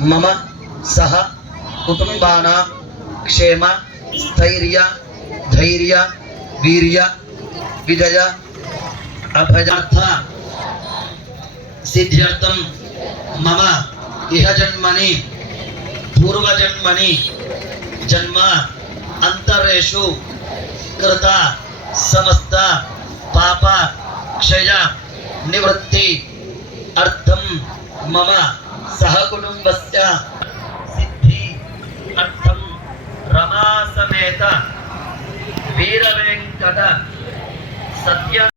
मम सह कुटुंबानां क्षेम स्थैर्य धैर्य वीर्य विजय अभयार्थ सिद्ध्यर्थम मम इह जन्मनि पूर्वजन्मनि जन्म अंतरेषु कृता समस्त पाप क्षय निवृत्ति अर्थम मम सहकुटुंबस्य सिद्धि अर्थम रमा समेत वीरवेंकट सत्य